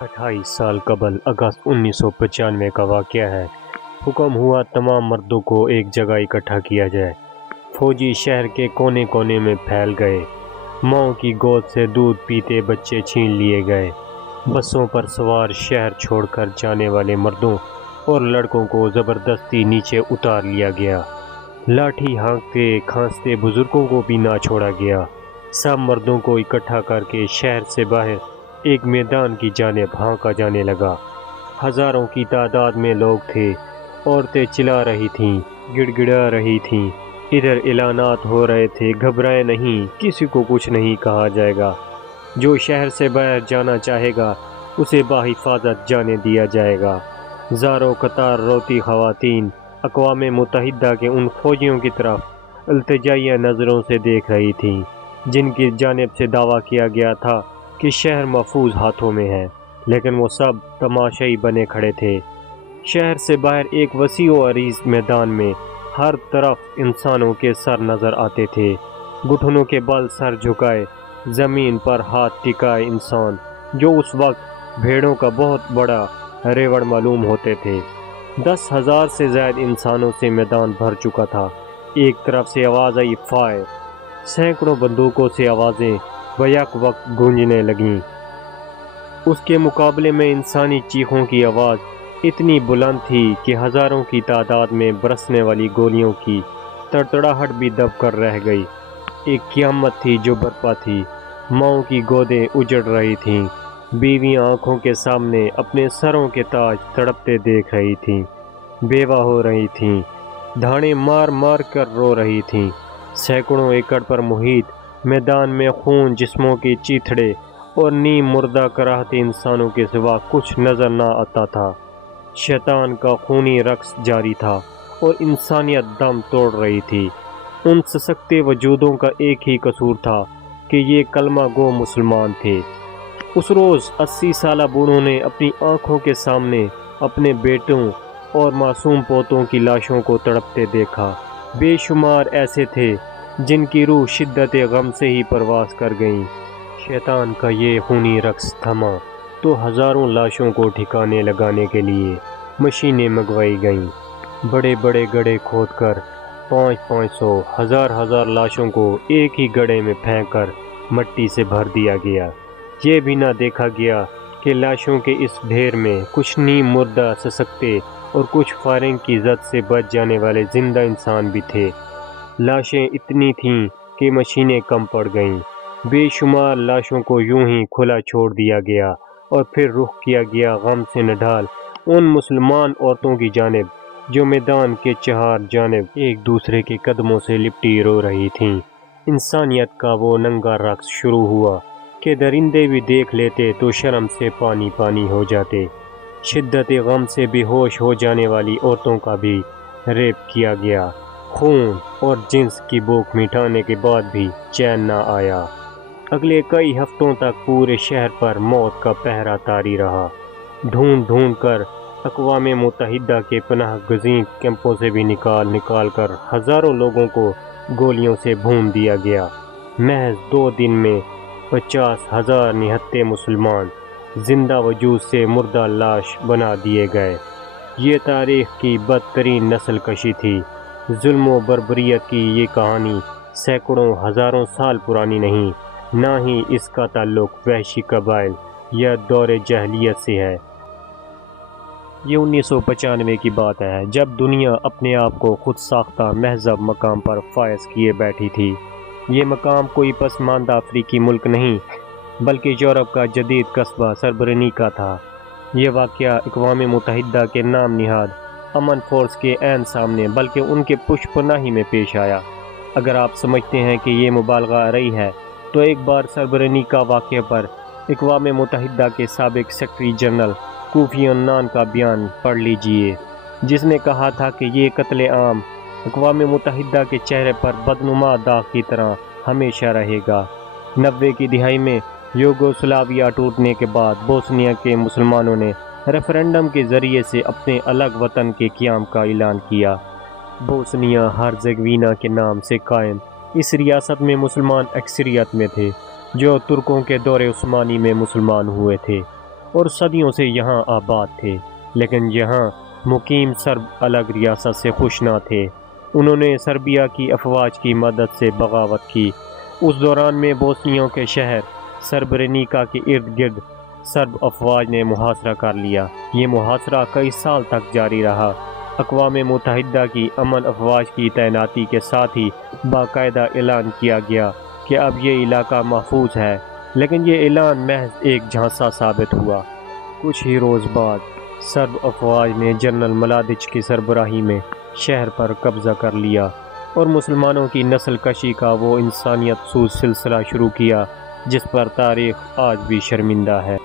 28 साल कबल अगस्त 1995 का वाक़या है। हुक्म हुआ तमाम मर्दों को एक जगह इकट्ठा किया जाए। फौजी शहर के कोने कोने में फैल गए। माँओं की गोद से दूध पीते बच्चे छीन लिए गए। बसों पर सवार शहर छोड़कर जाने वाले मर्दों और लड़कों को ज़बरदस्ती नीचे उतार लिया गया। लाठी हाँकते खांसते बुज़ुर्गों को भी ना छोड़ा गया। सब मर्दों को इकट्ठा करके शहर से बाहर एक मैदान की जानिब हाँका जाने लगा। हज़ारों की तादाद में लोग थे। औरतें चिल्ला रही थीं, गिड़गिड़ा रही थीं। इधर ऐलानात हो रहे थे, घबराए नहीं, किसी को कुछ नहीं कहा जाएगा। जो शहर से बाहर जाना चाहेगा उसे बाहिफाजत जाने दिया जाएगा। ज़ारों कतार रोती ख़वातीन अक़वाम मुत्तहिदा के उन फ़ौजियों की तरफ इल्तिजाइया नज़रों से देख रही थीं जिनकी जानिब से दावा किया गया था कि शहर महफूज हाथों में है, लेकिन वो सब तमाशाई बने खड़े थे। शहर से बाहर एक वसी व अरीज़ मैदान में हर तरफ इंसानों के सर नज़र आते थे। घुटनों के बल सर झुकाए, ज़मीन पर हाथ टिकाए इंसान, जो उस वक्त भेड़ों का बहुत बड़ा रेवड़ मालूम होते थे। 10,000 से ज़्यादा इंसानों से मैदान भर चुका था। एक तरफ से आवाज़ आई फायर, सैकड़ों बंदूकों से आवाज़ें बैक वक्त गूंजने लगीं। उसके मुकाबले में इंसानी चीखों की आवाज़ इतनी बुलंद थी कि हज़ारों की तादाद में बरसने वाली गोलियों की तड़तड़ाहट भी दब कर रह गई। एक क़यामत थी जो बर्पा थी। माँओं की गोदें उजड़ रही थीं। बीवियाँ आँखों के सामने अपने सरों के ताज तड़पते देख रही थीं, बेवा हो रही थीं, धाड़ें मार मार कर रो रही थीं। सैकड़ों एकड़ पर मुहित मैदान में खून, जिस्मों के चीथड़े और नीम मुर्दा कराहते इंसानों के सिवा कुछ नज़र न आता था। शैतान का खूनी रक्स जारी था और इंसानियत दम तोड़ रही थी। उन सशक्ते वजूदों का एक ही कसूर था कि ये कलमा गो मुसलमान थे। उस रोज़ 80 साला बूढ़ों ने अपनी आँखों के सामने अपने बेटों और मासूम पोतों की लाशों को तड़पते देखा। बेशुमार ऐसे थे जिनकी रूह शिद्दत गम से ही परवास कर गईं। शैतान का ये खूनी रक्स थमा तो हज़ारों लाशों को ठिकाने लगाने के लिए मशीनें मंगवाई गईं। बड़े बड़े गड्ढे खोदकर 500-500, हज़ार लाशों को एक ही गड्ढे में फेंककर मट्टी से भर दिया गया। ये भी ना देखा गया कि लाशों के इस ढेर में कुछ नीम मुर्दा सशक्ते और कुछ फायरिंग की जद से बच जाने वाले जिंदा इंसान भी थे। लाशें इतनी थीं कि मशीनें कम पड़ गईं। बेशुमार लाशों को यूं ही खुला छोड़ दिया गया और फिर रुख किया गया गम से नढाल उन मुसलमान औरतों की जानिब जो मैदान के चार जानिब एक दूसरे के कदमों से लिपटी रो रही थीं। इंसानियत का वो नंगा रक्स शुरू हुआ कि दरिंदे भी देख लेते तो शर्म से पानी पानी हो जाते। शिद्दत गम से बेहोश हो जाने वाली औरतों का भी रेप किया गया। खून और जिन्स की भूख मिटाने के बाद भी चैन न आया। अगले कई हफ्तों तक पूरे शहर पर मौत का पहरा तारी रहा। ढूंढ ढूंढ कर अक़वाम मुत्तहिदा के पनाह गज़ीन कैंपों से भी निकाल कर हज़ारों लोगों को गोलियों से भून दिया गया। महज 2 दिन में 50,000 निहत्ते मुसलमान जिंदा वजूद से मुर्दा लाश बना दिए गए। ये तारीख़ की बदतरीन नस्ल कशी थी। जुल्म व बर्बरियत की ये कहानी सैकड़ों हज़ारों साल पुरानी नहीं, ना ही इसका ताल्लुक़ वहशी कबाइल या दौरे जहलियत से है। ये 1995 की बात है, जब दुनिया अपने आप को खुद साख्ता महज़ब मकाम पर फायज किए बैठी थी। ये मकाम कोई पसमानदा अफ्रीकी मुल्क नहीं, बल्कि यूरोप का जदीद कस्बा सरबरनी का था। ये वाक़या अक़वाम मुत्तहिदा के नाम निहाद अमन फोर्स के ऐन सामने, बल्कि उनके पुष्पनाही में पेश आया। अगर आप समझते हैं कि ये मुबालगा रही है, तो एक बार सरबरनी का वाक़या पर अक़वाम मुत्तहिदा के साबिक़ सेक्रेटरी जनरल कोफ़ी अन्नान का बयान पढ़ लीजिए, जिसने कहा था कि ये कत्ले आम अक़वाम मुत्तहिदा के चेहरे पर बदनुमा दाग की तरह हमेशा रहेगा। 90 की दिहाई में यूगोस्लाविया टूटने के बाद बोस्निया के मुसलमानों ने रेफरेंडम के ज़रिए से अपने अलग वतन के क़याम का ऐलान किया। बोस्निया हर्ज़ेगोविना के नाम से कायम इस रियासत में मुसलमान अक्सरियत में थे, जो तुर्कों के दौरे उस्मानी में मुसलमान हुए थे। اور صدیوں سے یہاں آباد تھے، لیکن یہاں مقیم سرب الگ ریاست سے خوش نہ تھے۔ انہوں نے سربیا کی افواج کی مدد سے بغاوت کی۔ اس دوران میں بوسنیوں کے شہر سربرینیکا کے ارد گرد سرب افواج نے محاصرہ کر لیا۔ یہ محاصرہ کئی سال تک جاری رہا۔ اقوام متحدہ کی امن افواج کی تعیناتی کے ساتھ ہی باقاعدہ اعلان کیا گیا کہ اب یہ علاقہ محفوظ ہے، لیکن یہ اعلان محض ایک جھانسا ثابت ہوا۔ کچھ ہی روز بعد سرب افواج نے جنرل ملاڈچ کی سربراہی میں شہر پر قبضہ کر لیا اور مسلمانوں کی نسل کشی کا وہ انسانیت سوز سلسلہ شروع کیا جس پر تاریخ آج بھی شرمندہ ہے۔